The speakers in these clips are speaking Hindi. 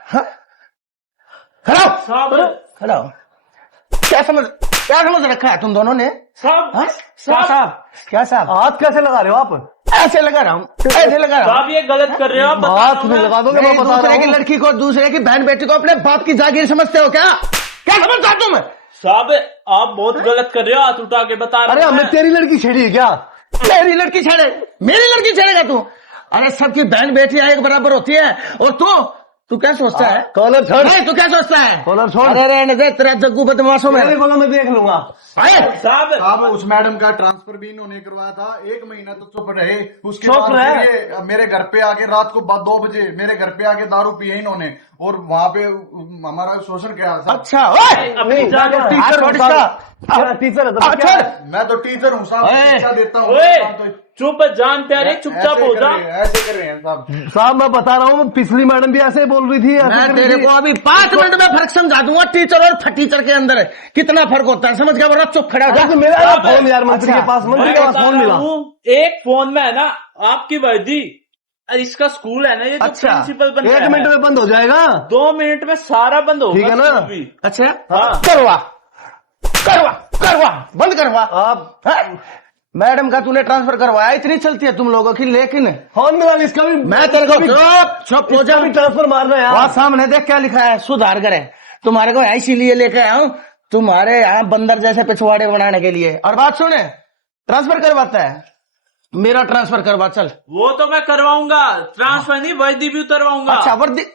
हाँ? खड़ा हो, साहब खड़ा हो। क्या समझ रखा है तुम दोनों ने? साहब हाँ? क्या साहब? क्या साहब? हाथ कैसे लगा रहे हो आप? ऐसे लगा रहा हूँ, ऐसे लगा रहा हूँ। साहब ये गलत कर रहे हो आप, बता रहा हाथ हूं में मैं। लगा दोगे, मैं नहीं, बता रहा दूसरे की हूँ। लड़की को, दूसरे की बहन बेटी को अपने बाप की जागीर समझते हो क्या? क्या समझता हो तुम? साहब आप बहुत गलत कर रहे हो, हाथ उठा के बता अरे रहे हो हमने मैं। तेरी लड़की छेड़ी है क्या? मेरी लड़की छेड़े? मेरी लड़की छेड़ेगा तू? अरे सबकी बहन बेटियां एक बराबर होती है। और तू क्या सोचता है? कॉलर छोड़, नहीं, तू क्या सोचता है? कॉलर छोड़। अरे रहने दे, तेरा जग्गू बदमाशों में। मेरे बोला मैं देख लूंगा। आए, साहब साहब उस मैडम का ट्रांसफर भी इन्होंने करवाया था, 1 महीना तो चुप रहे। उसके चुप बाद रहे? फिर ये मेरे घर पे आके रात को 2 बजे मेरे घर पे आके दारू पिए इन्होंने, और वहां पे हमारा शोषण किया साहब। अच्छा, ओए! अपनी जान मैं तो हाथ टीचर छोड़ हूँ इसका। साहब। मेरा टीचर है तो हाथ क्या? छोड़। मैं तो टीचर हूँ साहब, ओए! शिक्षा देता हूँ। ओए तो चुप, जान प्यारे चुपचाप हो जा। ऐसे कर रहे हैं साहब। साहब मैं बता रहा हूँ, पिछली मैडम भी ऐसे ही बोल रही थी, ऐसे मैं कर रही तेरे थी। को अभी 5 मिनट में फर्क समझा दूंगा। टीचर और टीचर के अंदर कितना फर्क होता है, समझ गया? वरना चुप खड़ा हो जा। अरे तो मेरा साहब, फोन यार मंत्री अच्छा। के पास, मंत्री मैं के पास बता फोन रहा मिला। हूँ, एक फोन में है ना आपकी वर्दी, और इसका स्कूल है ना, ये जो अच्छा, प्रिंसिपल बन रहा 1 है, मिनट में बंद हो जाएगा। 2 मिनट में सारा बंद होगा। ठीक है ना? स्कूल भी। अच्छा, हाँ। करवा बंद करवा। आप हाँ? मैडम का तूने ट्रांसफर करवाया, इतनी चलती है तुम लोगों की। लेकिन फोन मिला, इसका भी मैं तेरे को चुप हो जा। भी ट्रांसफर मार रहे हैं वहां यार। सामने देख क्या लिखा है, सुधार करे। तुम्हारे को इसीलिए लेके आया हूँ, तुम्हारे यहाँ बंदर जैसे पिछवाड़े बनाने के लिए। और बात सुने, ट्रांसफर करवाता है, मेरा ट्रांसफर करवा चल। वो तो मैं करवाऊंगा, ट्रांसफर नहीं, वर्दी भी उतरवाऊंगा। अच्छा, वर्दी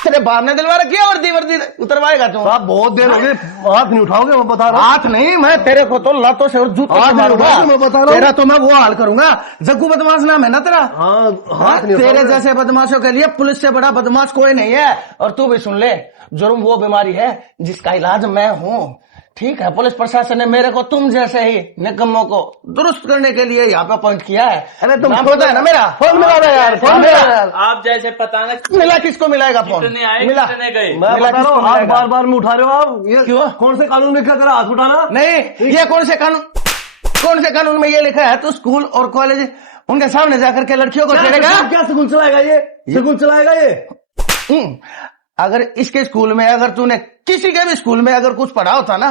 तेरे बाप ने दिलवा रखी है? वर्दी वर्दी उतरवाएगा तू? आप बहुत देर हो गई, हाथ नहीं उठाओगे, मैं बता रहा हूँ। हाथ नहीं, मैं तेरे को तो लातों से और जूतों हाथ से नहीं मारूंगा। उठाओगे, मैं बता रहा हूँ। तेरा तो मैं वो हाल करूंगा। जग्गू बदमाश नाम है ना तेरा? हाँ, हाँ, हाथ नहीं तेरे उठाओगे। जैसे बदमाशों के लिए पुलिस से बड़ा बदमाश कोई नहीं है। और तू भी सुन ले, जुर्म वो बीमारी है जिसका इलाज मैं हूँ। ठीक है, पुलिस प्रशासन ने मेरे को तुम जैसे ही निकम्मों को दुरुस्त करने के लिए यहाँ पे अपॉइंट किया है। अरे तुम नाम पता है ना मेरा? फोन मिला रहा यार, फोन मिला रहा यार। आप जैसे पता ना मिला किसको मिलाएगा फोन? कितने आए मिला कितने गए। मैं मिला बता रहा हूँ, किसको हाथ मिलेगा? बार बार में उठा रहे हो आप। ये क्यों? कौन से कानून में क्या करा हाथ उठाना? नहीं, ये कौन से कानून में ये लिखा है तो स्कूल और कॉलेज उनके सामने जाकर के लड़कियों को छेड़ेगा? क्या स्कूल चलाएगा ये? स्कूल चलाएगा ये? अगर इसके स्कूल में, अगर तूने किसी के भी स्कूल में अगर कुछ पढ़ा होता ना,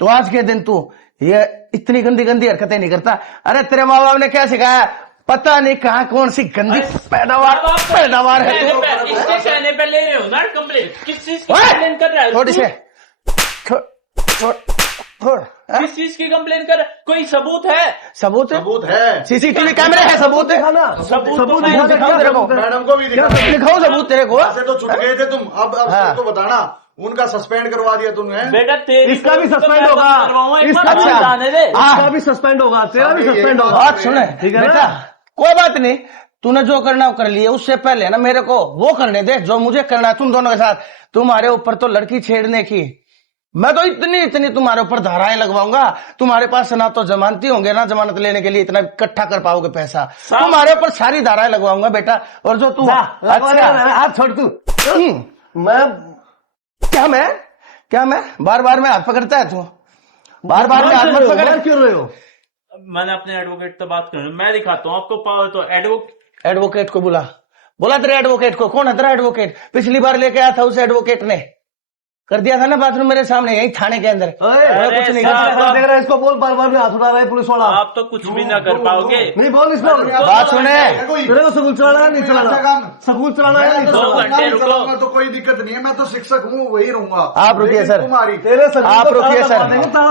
तो आज के दिन तू ये इतनी गंदी गंदी हरकतें नहीं करता। अरे तेरे माँ बाप ने क्या सिखाया? पता नहीं कहाँ कौन सी गंदी पैदावार है। इसके कहने पे ले रहे हो ना कंप्लेन? किस चीज की ओए! कंप्लेन कर रहा है? थोड़ी से छोड़। हाँ? किस चीज की कंप्लेन कर रहा है? कोई सबूत है? सबूत सबूत है, सीसीटीवी कैमरे है, सबूत है। दिखाना। सबूत तो दिखा, दिखाओ तेरे को। मैडम को भी दिखा। दिखाओ सबूत तेरे को। ऐसे तो छुट गए थे तुम, अब हाँ। सबको बताना। उनका सस्पेंड करवा दिया तुमने। बेटा तेरी इसका भी पोस्ट तो सस्पेंड मैं होगा। बंद करवाऊंगा, एक इसका बार भी- जाने दे। इसका भी सस्पेंड होगा, तेरा भी हाँ, ये सस्पेंड बात होगा। बात सुने ठीक है ना? बेटा, कोई बात नहीं, तूने जो करना वो कर लिया। उससे पहले ना मेरे को वो करने दे जो मुझे करना है तुम दोनों के साथ। तुम्हारे ऊपर तो लड़की छेड़ने की, मैं तो इतनी तुम्हारे ऊपर धाराएं लगवाऊंगा। तुम्हारे पास ना तो जमानती होंगे, ना जमानत लेने के लिए इतना इकट्ठा कर पाओगे पैसा। तुम्हारे ऊपर सारी धाराएं लगवाऊंगा बेटा। और जो तू हाथ छोड़ तू। मैं क्या मैं बार बार में हाथ पकड़ता है तू? बार बार में हाथ मत मार पकड़। क्यों रहे हो? मैंने अपने एडवोकेट से बात करूँ, मैं दिखाता हूँ आपको पावर। तो एडवोकेट को बुला तेरे एडवोकेट को। कौन है तेरा एडवोकेट? पिछली बार लेके आया था उस एडवोकेट ने कर दिया था ना बाथरूम मेरे सामने, यही थाने के अंदर। मैं कुछ नहीं साहब, करता। देख रहा है इसको, बोल बार बार में हाथ उठा रहा है पुलिस वाला। आप तो कुछ भी ना कर पाओगे। नहीं बोल इसको। बात सुने, तेरे को स्कूल चलाना है नहीं चलाना? स्कूल चलाना है नहीं मैं तो दो चलाना? घंटे रुको। चलाऊंगा तो कोई दिक्कत नहीं है, मैं तो शिक्षक हूँ, वही रहूंगा। आप रुकिए लेकिन सर। तुम्हारी तेरे सर आप रुकिए सर।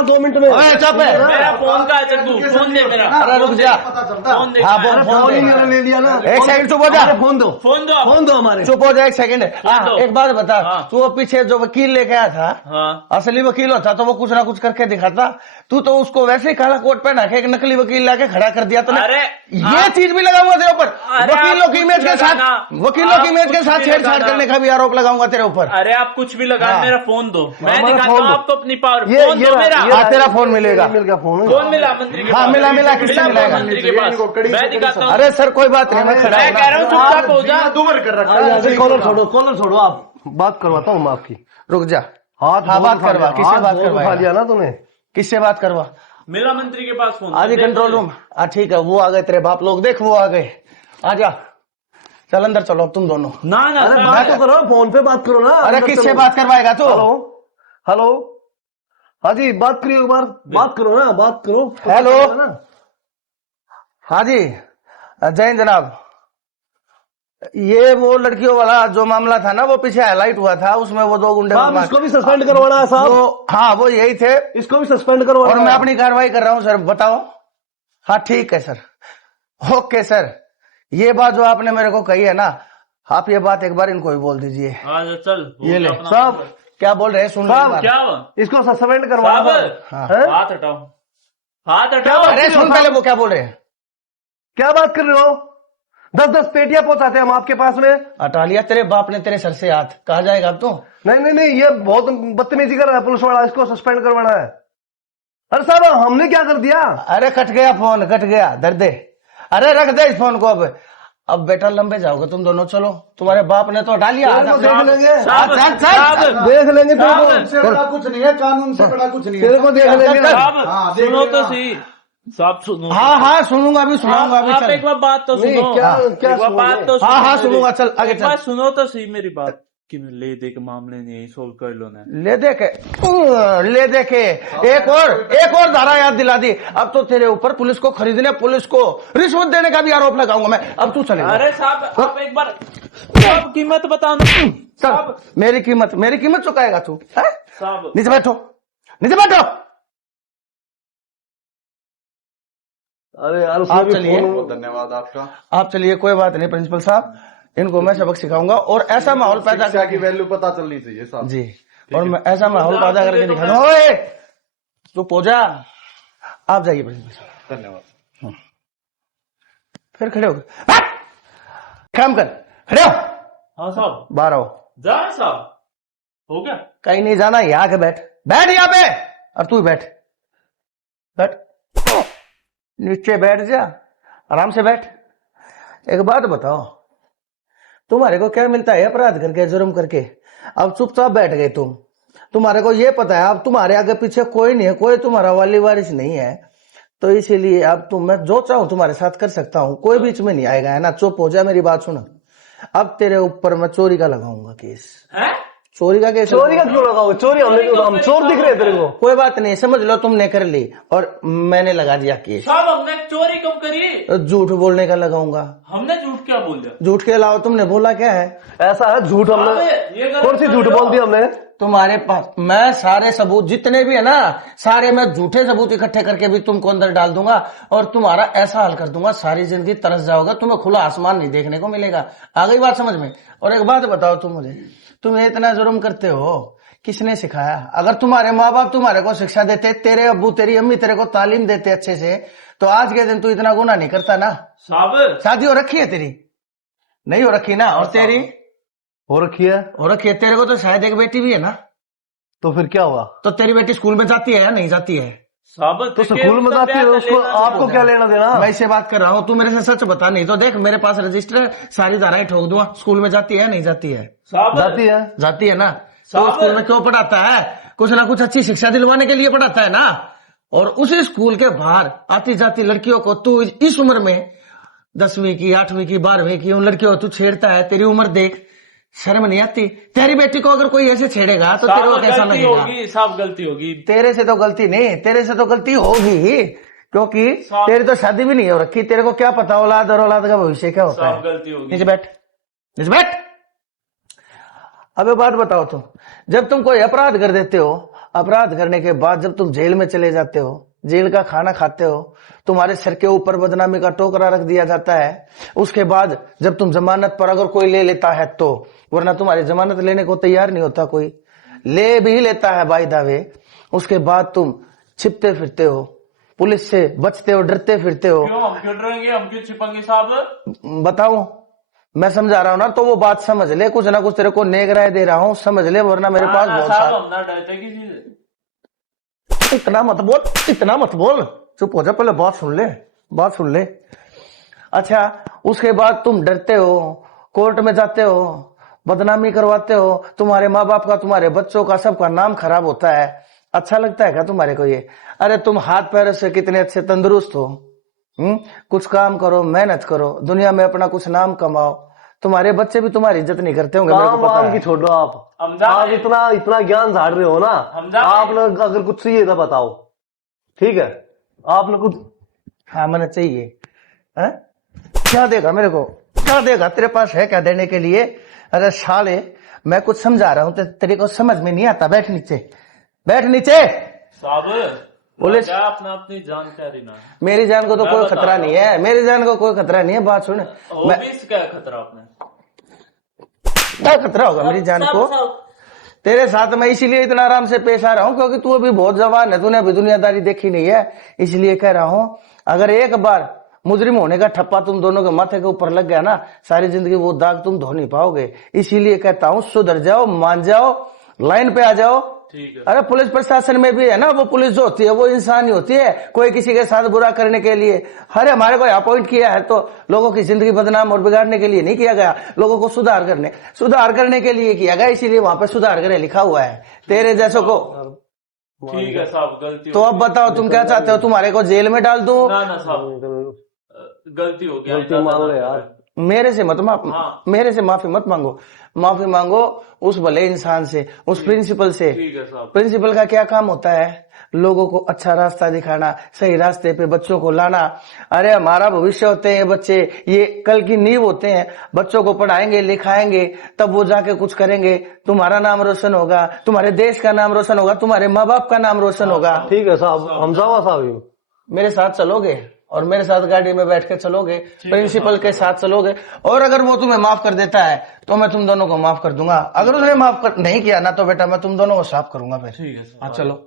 2 मिनट में। ओए, चुप है। मेरा फोन का जग्गू, फोन दे मेरा। अरे रुक जा। पता चलता। फोन दे। हाँ, मेरा। फोन फोन ही दे। मेरा ले लिया ना। एक सेकंड चुप हो जा। अरे फोन दो, फोन दो आप। फोन दो हमारे। चुप हो जा एक सेकंड। दो। एक बात बता, हाँ। तू वो पीछे जो वकील लेके आया था, हाँ, असली वकील होता तो वो कुछ ना कुछ करके दिखाता। तू तो उसको वैसे ही काला कोट पहना के एक नकली वकील लाके खड़ा कर दिया। तो अरे ये चीज भी लगाऊंगा तेरे ऊपर। अरे वकीलों आप की कुछ इमेज के साथ, लगाना। वकीलों आप की इमेज के कुछ साथ भी छेड़छाड़ लगाना। करने का भी आरोप लगाऊंगा तेरे ऊपर। अरे आप कुछ भी लगा, हाँ। मेरा फोन दो, मैं हमारा दिखाता फोन हूँ दो। आपको अपनी पावर। ये फोन दो मेरा। हाँ, तेरा फोन मिलेगा। मिल गया फोन। फोन मिला मंत्री के हाँ, पास। मिला, किससे मिलेगा? मंत्री के पास। इनको कड़ी से मैं कड़ी दिखाता हूँ। अरे सर कोई बात नहीं, मैं खड़ा मैं कह रहा हूँ चुपचाप हो जा। दूर कर रखा है। कॉलर छोड़ो, कॉलर छोड़ो, आप बात करवाता हूँ मैं आपकी। रुक जा। हाथ हाँ, बहुत बात उठा करवा। लिया, किससे हाथ बात बहुत करवाएगा? उठा लिया ना तूने। किससे बात करवा? मिला मंत्री के पास फोन। आदि कंट्रोल रूम। ठीक है, वो आ गए तेरे बाप लोग, देख वो आ गए। आजा चल अंदर चलो अब तुम दोनों। ना ना अरे साहब, बात तो करो, फोन पे बात करो ना। अरे अंदर किससे चलो। बात करवाएगा तू? हेलो हेलो, हाँ जी बात करिए एक बार, बात करो ना, बात करो। हेलो। पता चलेगा ना। हाँ जी, जय हिंद जनाब। ये वो लड़कियों वाला जो मामला था ना, वो पीछे हाईलाइट हुआ था, उसमें वो दो गुंडे साहब इसको भी सस्पेंड करवाना है साहब, हाँ वो यही थे, इसको भी सस्पेंड करवाना और मैं है। अपनी कार्रवाई कर रहा हूँ सर, बताओ। हाँ ठीक है सर, ओके सर। ये बात जो आपने मेरे को कही है ना, आप ये बात एक बार इनको भी बोल दीजिए। आज चल हो ये गया ले अपना। साहब क्या बोल रहे हैं, सुन साहब, ले। क्या हुआ इसको सस्पेंड करवाना साहब? हाँ। है। हाथ हटाओ, हाथ क्या हटाओ। बात अरे कर रहे हो सुन पहले साहब? वो क्या बोल रहे हैं। क्या बात कर रहे हो? 10-10 पेटियां पहुंचाते हैं हम आपके पास में। हटा लिया तेरे बाप ने तेरे सर से हाथ, कहा जाएगा अब तो। नहीं नहीं नहीं, ये बहुत बदतमीजी कर रहा है पुलिस वाला, इसको सस्पेंड करवाना है। अरे साहब हमने क्या कर दिया? अरे कट गया फोन, कट गया, दर्द दे। अरे रख दे इस फोन को अब बेटा लंबे जाओगे तुम दोनों, चलो तुम्हारे बाप ने तो हटा लिया। तेरे को देख लेंगे, साहब, चल, चल, साहब, चल। देख लेंगे तेरे साहब, को, इनसे बड़ा कुछ नहीं है, कानून से बड़ा कुछ नहीं है। तेरे को देख लेंगे। साहब हाँ, देख सुनो तो लेना। सही, साहब सुनो। हाँ हाँ सुनूंगा, अभी सुनाऊंगा अभी, आप चल। एक बार बात तो नहीं, सुनो। क्या एक क्या बार बात तो हाँ हाँ मेरी। सुनूंगा, चल आगे एक बार चल। सुनो तो सही मेरी बात, कि मैं ले दे के मामले नहीं सोल्व कर लो ना। ले दे के, एक और धारा याद दिला दी। अब तो तेरे ऊपर पुलिस को खरीदने, पुलिस को रिश्वत देने का भी आरोप लगाऊंगा मैं। अब तू चलेगा। अरे साहब आप एक बार साहब कीमत बताओ ना चल, मेरी कीमत चुकाएगा तू, हैं? साहब। नीचे बैठो, नीचे बैठो। अरे यार उसने आप भी चलिए। फोन- बहुत धन्यवाद आपका। आप चलिए, कोई बात नहीं प्रिंसिपल साहब, इनको मैं सबक सिखाऊंगा और ऐसा माहौल पैदा शिक्षा की करके, वैल्यू पता चलनी चाहिए साहब। जी, और मैं ऐसा माहौल पैदा करके दिखा दूंगा। ओए तू पोजा, आप जाइए प्रिंसिपल साहब। धन्यवाद। फिर खड़े हो गए, काम कर, खड़े हो, हाँ साहब, बाहर आओ। जाए साहब, हो गया। कहीं नहीं जाना, यहाँ के बैठ, बैठ यहाँ पे, और तू भी बैठ, बैठ नीचे बैठ जा, आराम से बैठ। एक बात बताओ, तुम्हारे को क्या मिलता है अपराध करके, जुर्म करके? अब चुपचाप बैठ गए तुम, तुम्हारे को ये पता है अब तुम्हारे आगे पीछे कोई नहीं है, कोई तुम्हारा वाली वारिस नहीं है, तो इसीलिए अब तुम, मैं जो चाहूं तुम्हारे साथ कर सकता हूं, कोई बीच में नहीं आएगा, है ना? चुप हो जा, मेरी बात सुन। अब तेरे ऊपर मैं चोरी का लगाऊंगा केस, है चोरी का केस। चोरी का क्यों लगाओगे? चोरी हम चोर दिख रहे हैं तेरे को? कोई बात नहीं, समझ लो तुमने कर ली और मैंने लगा दिया केस। साहब हमने चोरी कब करी? झूठ बोलने का लगाऊंगा। हमने झूठ क्या बोल दिया? झूठ के अलावा तुमने बोला क्या है? ऐसा है झूठ हमने, ये गलत कौन सी कर झूठ रहे हो? बोल दी हमने? तुम्हारे पास मैं सारे सबूत जितने भी है ना, सारे मैं झूठे सबूत इकट्ठे करके भी तुमको अंदर डाल दूंगा और तुम्हारा ऐसा हाल कर दूंगा, सारी जिंदगी तरस जाओगे, तुम्हें खुला आसमान नहीं देखने को मिलेगा। आ गई बात समझ में? और एक बात बताओ तुम मुझे, तुम इतना जुर्म करते हो, किसने सिखाया? अगर तुम्हारे माँ बाप तुम्हारे को शिक्षा देते, तेरे अब्बू तेरी अम्मी तेरे को तालीम देते अच्छे से, तो आज के दिन तू इतना गुनाह नहीं करता ना। साहब शादी हो रखी है तेरी? नहीं हो रखी ना? और तेरी हो रखी है हो रखी है, तेरे को तो शायद एक बेटी भी है ना? तो फिर क्या हुआ? तो तेरी बेटी स्कूल में जाती है या नहीं जाती है? साहब तो स्कूल में जाती है, उसको आपको क्या लेना देना? मैं इससे बात कर रहा हूँ, तू मेरे से सच बता, नहीं तो देख मेरे पास रजिस्टर है, सारी धाराएं ठोक दूंगा। स्कूल में जाती है नहीं जाती है? साहब जाती है। जाती है ना? तो साहब। स्कूल में क्यों पढ़ाता है? कुछ ना कुछ अच्छी शिक्षा दिलवाने के लिए पढ़ाता है ना। और उसी स्कूल के बाहर आती जाती लड़कियों को तू इस उम्र में 10वीं की 8वीं की 12वीं की उन लड़कियों को तू छेड़ता है। तेरी उम्र देख, शर्म नहीं आती? तेरी बेटी को अगर कोई ऐसे छेड़ेगा तो तेरे को कैसा गलती लगेगा? होगी साहब, गलती होगी। तेरे से तो गलती नहीं, तेरे से तो गलती होगी ही, क्योंकि साहब। तेरी तो शादी भी नहीं हो रखी। तेरे को क्या पता औलाद और औलाद का भविष्य क्या होता साहब है? गलती होगी। नीचे बैठ, नीचे बैठ। अब एक बात बताओ, तुम जब तुम कोई अपराध कर देते हो, अपराध करने के बाद जब तुम जेल में चले जाते हो, जेल का खाना खाते हो, तुम्हारे सर के ऊपर बदनामी का टोकरा रख दिया जाता है। उसके बाद जब तुम जमानत पर अगर कोई ले लेता है तो, वरना तुम्हारी जमानत लेने को तैयार नहीं होता, कोई ले भी लेता है बाय दावे। उसके बाद तुम छिपते फिरते हो, पुलिस से बचते हो, डरते फिरते हो। क्यों हम क्यों डरेंगे, हम क्यों छिपेंगे साहब? बताऊं, मैं समझा रहा हूं ना, तो वो बात समझ ले, कुछ ना कुछ तेरे को नेक राय दे रहा हूं, समझ ले, वरना मेरे पास बहुत साहब सारा। हम ना डरते किसी से। इतना मत बोल, इतना मत बोल, चुप हो जा, पहले बात सुन ले, बात सुन ले। अच्छा, उसके बाद तुम डरते हो, कोर्ट में जाते हो, बदनामी करवाते हो, तुम्हारे माँ बाप का, तुम्हारे बच्चों का, सबका नाम खराब होता है। अच्छा लगता है क्या तुम्हारे को ये? अरे तुम हाथ पैरों से कितने अच्छे तंदुरुस्त हो, कुछ काम करो, मेहनत करो, दुनिया में अपना कुछ नाम कमाओ, तुम्हारे बच्चे भी तुम्हारी इज्जत नहीं करते होंगे, मेरे को काम पता वाम की है। छोड़ो आप हमजा आप भाई, इतना इतना ज्ञान झाड़ रहे हो ना। हमजा आप भाई। लोग अगर कुछ चाहिए तो बताओ, ठीक है? आप लोग कुछ हाँ मैंने चाहिए है? क्या देगा मेरे को, क्या देगा? तेरे पास है क्या देने के लिए? अरे साले मैं कुछ समझा रहा हूँ तेरे को समझ में नहीं आता। बैठ नीचे, बैठ नीचे। साहब पुलिस- क्या अपना अपनी जानकारी ना मेरी जान को तो मैं कोई बता खतरा रहा नहीं है, मेरी जान को कोई खतरा नहीं है। बात सुन, मैं हॉबीज क्या खतरा आपने क्या खतरा होगा मेरी जान को? तेरे साथ मैं इसीलिए इतना आराम से पेश आ रहा हूँ क्योंकि तू अभी बहुत जवान है, तूने अभी दुनियादारी देखी नहीं है, इसलिए कह रहा हूँ। अगर एक बार मुजरिम होने का ठप्पा तुम दोनों के माथे के ऊपर लग गया ना, सारी जिंदगी वो दाग तुम धो नहीं पाओगे। इसीलिए कहता हूँ सुधर जाओ, मान जाओ, लाइन पे आ जाओ। ठीक है अरे पुलिस प्रशासन में भी है ना, वो पुलिस जो होती है वो इंसान ही होती है, कोई किसी के साथ बुरा करने के लिए। अरे हमारे को अपॉइंट किया है तो लोगों की जिंदगी बदनाम और बिगाड़ने के लिए नहीं किया गया, लोगों को सुधार करने के लिए किया गया। इसीलिए वहां पे सुधार करे लिखा हुआ है। तेरे जैसों को ठीक है साहब, गलती तो हो अब बताओ तुम क्या चाहते हो? तुम्हारे को जेल में डाल दूं? ना ना साहब, गलती हो गया, गलती मान लो यार। मेरे से मत हाँ। मेरे से माफी मत मांगो, माफी मांगो उस भले इंसान से, उस प्रिंसिपल से। ठीक है साहब। प्रिंसिपल का क्या काम होता है? लोगों को अच्छा रास्ता दिखाना, सही रास्ते पे बच्चों को लाना। अरे हमारा भविष्य होते हैं बच्चे, ये कल की नींव होते हैं। बच्चों को पढ़ाएंगे लिखाएंगे तब वो जाके कुछ करेंगे, तुम्हारा नाम रोशन होगा, तुम्हारे देश का नाम रोशन होगा, तुम्हारे माँ बाप का नाम रोशन होगा। ठीक है साहब, हम जावा साहब। मेरे साथ चलोगे और मेरे साथ गाड़ी में बैठ के चलोगे, प्रिंसिपल के साथ चलोगे, और अगर वो तुम्हें माफ कर देता है तो मैं तुम दोनों को माफ कर दूंगा। अगर उसने माफ नहीं किया ना तो बेटा मैं तुम दोनों को साफ करूंगा फिर। ठीक है साहब। हाँ चलो।